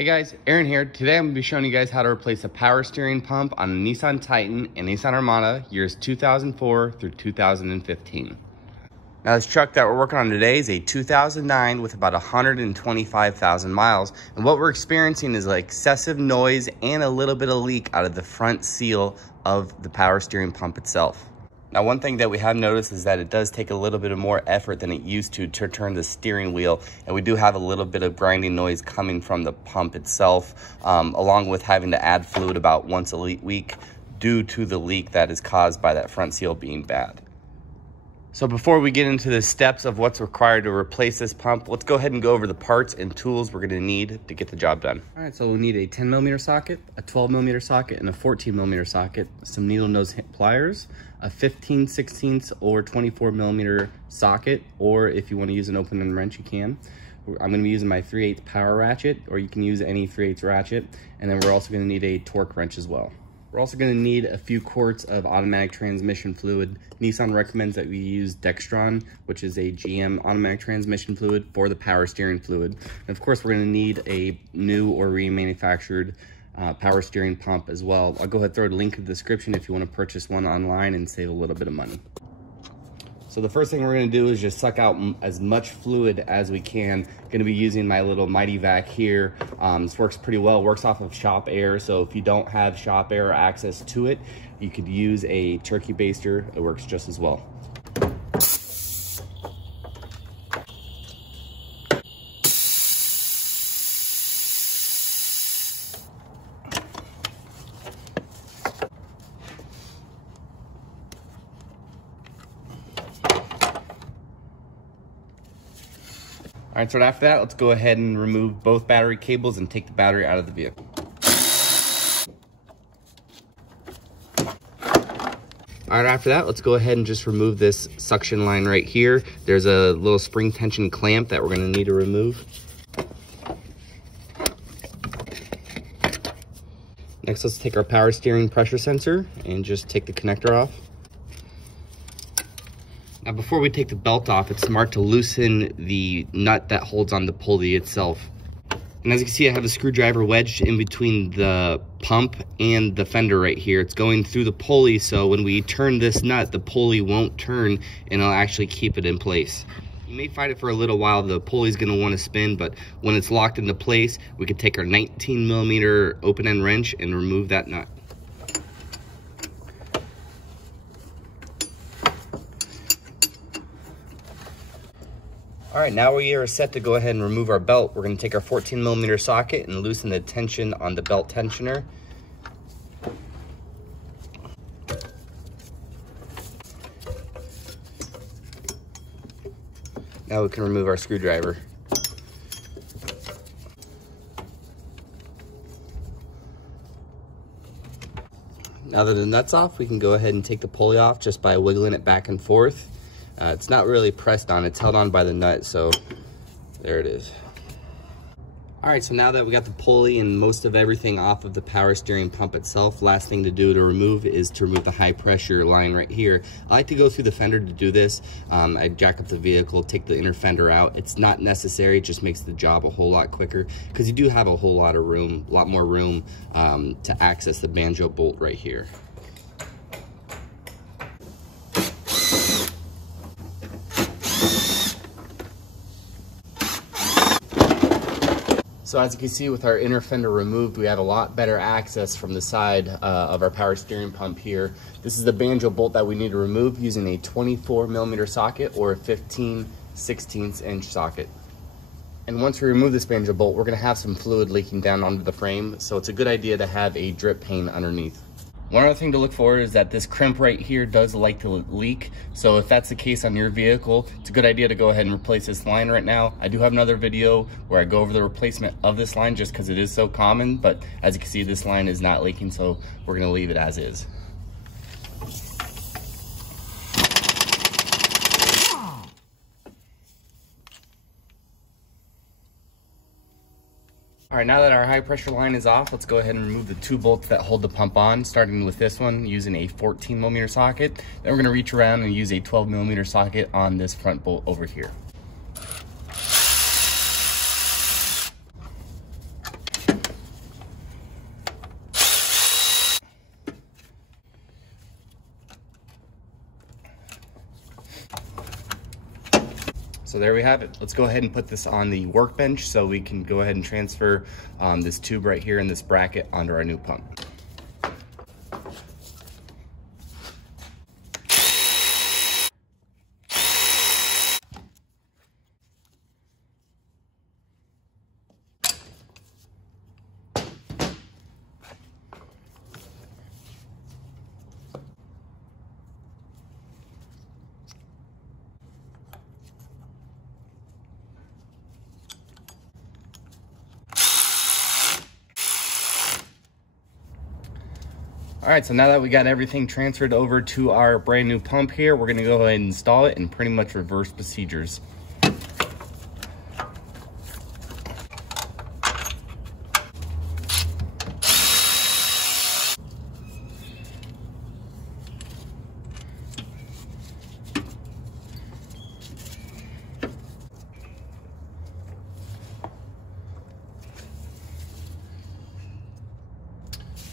Hey guys, Aaron here. Today I'm going to be showing you guys how to replace a power steering pump on a Nissan Titan and Nissan Armada years 2004 through 2015. Now this truck that we're working on today is a 2009 with about 125,000 miles. And what we're experiencing is like excessive noise and a little bit of leak out of the front seal of the power steering pump itself. Now, one thing that we have noticed is that it does take a little bit of more effort than it used to turn the steering wheel. And we do have a little bit of grinding noise coming from the pump itself, along with having to add fluid about once a week due to the leak that is caused by that front seal being bad. So before we get into the steps of what's required to replace this pump, let's go ahead and go over the parts and tools we're going to need to get the job done. All right, so we'll need a 10mm socket, a 12mm socket, and a 14mm socket, some needle nose pliers, a 15/16 or 24mm socket, or if you want to use an open end wrench, you can. I'm going to be using my 3/8 power ratchet, or you can use any 3/8 ratchet, and then we're also going to need a torque wrench as well. We're also going to need a few quarts of automatic transmission fluid. Nissan recommends that we use Dextron, which is a GM automatic transmission fluid for the power steering fluid. And of course, we're going to need a new or remanufactured power steering pump as well. I'll go ahead and throw a link in the description if you want to purchase one online and save a little bit of money. So the first thing we're going to do is just suck out as much fluid as we can. Going to be using my little Mighty Vac here. This works pretty well, works off of shop air. So if you don't have shop air or access to it, you could use a turkey baster. It works just as well. All right, so after that, let's go ahead and remove both battery cables and take the battery out of the vehicle. All right, after that, let's go ahead and just remove this suction line right here. There's a little spring tension clamp that we're gonna need to remove. Next, let's take our power steering pressure sensor and just take the connector off. Now, before we take the belt off, it's smart to loosen the nut that holds on the pulley itself. And as you can see, I have a screwdriver wedged in between the pump and the fender right here. It's going through the pulley, so when we turn this nut, the pulley won't turn and it'll actually keep it in place. You may find it for a little while. The pulley's gonna wanna spin, but when it's locked into place, we can take our 19mm open end wrench and remove that nut. All right, now we are set to go ahead and remove our belt. We're going to take our 14mm socket and loosen the tension on the belt tensioner. Now we can remove our screwdriver. Now that the nut's off, we can go ahead and take the pulley off just by wiggling it back and forth. It's not really pressed on, it's held on by the nut, so there it is. All right, so now that we got the pulley and most of everything off of the power steering pump itself, last thing to do to remove is to remove the high pressure line right here. I like to go through the fender to do this. I jack up the vehicle, take the inner fender out. It's not necessary, it just makes the job a whole lot quicker because you do have a whole lot of room, a lot more room to access the banjo bolt right here. So as you can see, with our inner fender removed, we have a lot better access from the side of our power steering pump here. This is the banjo bolt that we need to remove using a 24mm socket or a 15/16 inch socket. And once we remove this banjo bolt, we're gonna have some fluid leaking down onto the frame, so it's a good idea to have a drip pane underneath. One other thing to look for is that this crimp right here does like to leak. So if that's the case on your vehicle, it's a good idea to go ahead and replace this line right now. I do have another video where I go over the replacement of this line just because it is so common, but as you can see, this line is not leaking, so we're gonna leave it as is. All right, now that our high pressure line is off, let's go ahead and remove the two bolts that hold the pump on, starting with this one using a 14mm socket. Then we're gonna reach around and use a 12mm socket on this front bolt over here. So there we have it. Let's go ahead and put this on the workbench so we can go ahead and transfer this tube right here in this bracket onto our new pump. All right, so now that we got everything transferred over to our brand new pump here, we're gonna go ahead and install it and pretty much reverse procedures.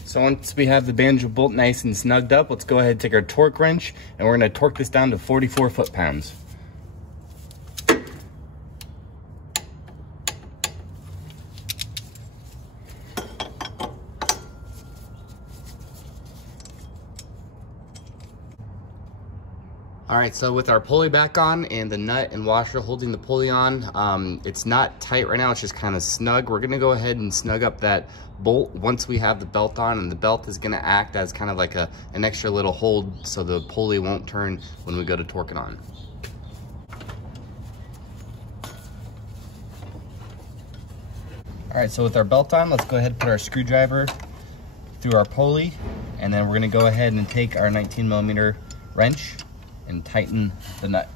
So once we have the banjo bolt nice and snugged up, let's go ahead and take our torque wrench and we're gonna torque this down to 44 foot-pounds. All right, so with our pulley back on and the nut and washer holding the pulley on, it's not tight right now, it's just kind of snug. We're gonna go ahead and snug up that bolt once we have the belt on, and the belt is gonna act as kind of like an extra little hold so the pulley won't turn when we go to torque it on. All right, so with our belt on, let's go ahead and put our screwdriver through our pulley, and then we're gonna go ahead and take our 19mm wrench and tighten the nut.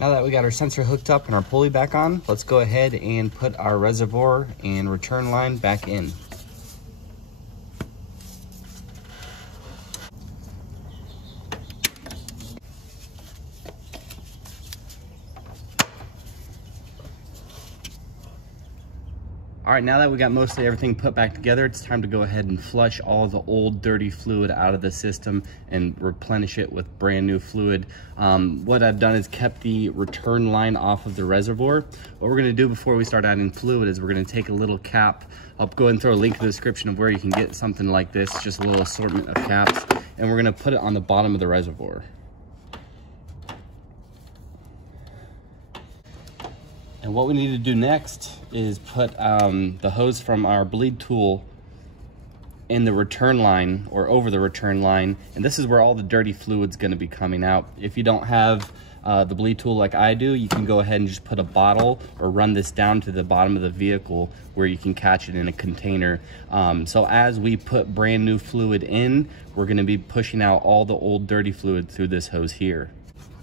Now that we got our sensor hooked up and our pulley back on, let's go ahead and put our reservoir and return line back in. All right, now that we got mostly everything put back together, it's time to go ahead and flush all the old dirty fluid out of the system and replenish it with brand new fluid. What I've done is kept the return line off of the reservoir. What we're gonna do before we start adding fluid is we're gonna take a little cap. I'll go ahead and throw a link in the description of where you can get something like this, just a little assortment of caps, and we're gonna put it on the bottom of the reservoir. And what we need to do next is put the hose from our bleed tool in the return line or over the return line. And this is where all the dirty fluid's gonna be coming out. If you don't have the bleed tool like I do, you can go ahead and just put a bottle or run this down to the bottom of the vehicle where you can catch it in a container. So as we put brand new fluid in, we're gonna be pushing out all the old dirty fluid through this hose here.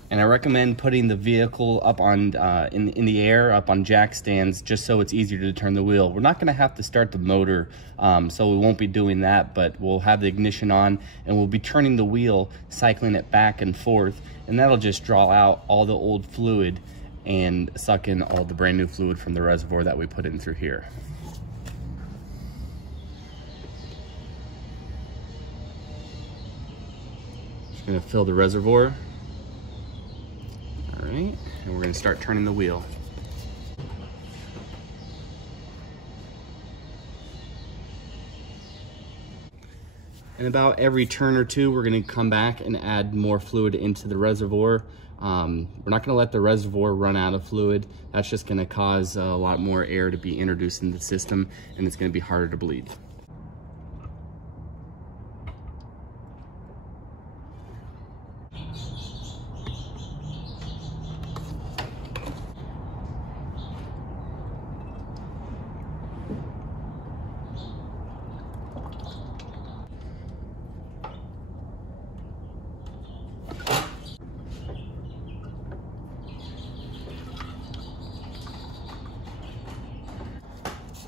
And I recommend putting the vehicle up on in the air, up on jack stands, just so it's easier to turn the wheel. We're not gonna have to start the motor, so we won't be doing that, but we'll have the ignition on and we'll be turning the wheel, cycling it back and forth, and that'll just draw out all the old fluid and suck in all the brand new fluid from the reservoir that we put in through here. Just gonna fill the reservoir. All right, and we're gonna start turning the wheel. And about every turn or two, we're gonna come back and add more fluid into the reservoir. We're not gonna let the reservoir run out of fluid. That's just gonna cause a lot more air to be introduced into the system, and it's gonna be harder to bleed.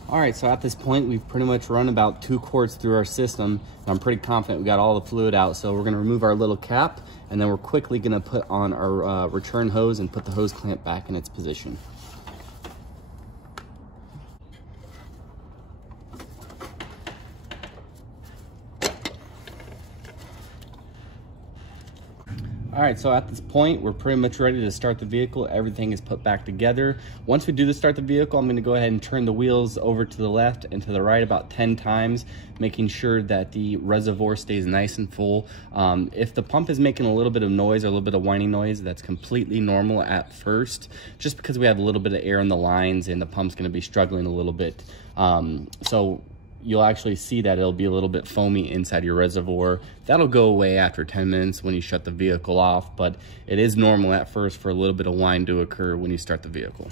All right, so at this point, we've pretty much run about 2 quarts through our system. And I'm pretty confident we got all the fluid out. So we're gonna remove our little cap, and then we're quickly gonna put on our return hose and put the hose clamp back in its position. All right, so at this point, we're pretty much ready to start the vehicle. Everything is put back together. Once we do start the vehicle, I'm gonna go ahead and turn the wheels over to the left and to the right about 10 times, making sure that the reservoir stays nice and full. If the pump is making a little bit of noise or a little bit of whining noise, that's completely normal at first, just because we have a little bit of air in the lines and the pump's gonna be struggling a little bit. So you'll actually see that it'll be a little bit foamy inside your reservoir. That'll go away after 10 minutes when you shut the vehicle off, but it is normal at first for a little bit of whine to occur when you start the vehicle.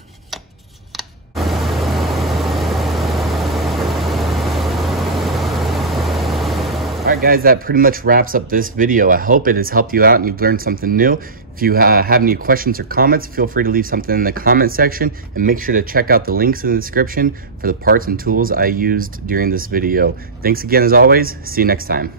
All right, guys, that pretty much wraps up this video. I hope it has helped you out and you've learned something new. If you have any questions or comments, feel free to leave something in the comment section, and make sure to check out the links in the description for the parts and tools I used during this video. Thanks again, as always. See you next time.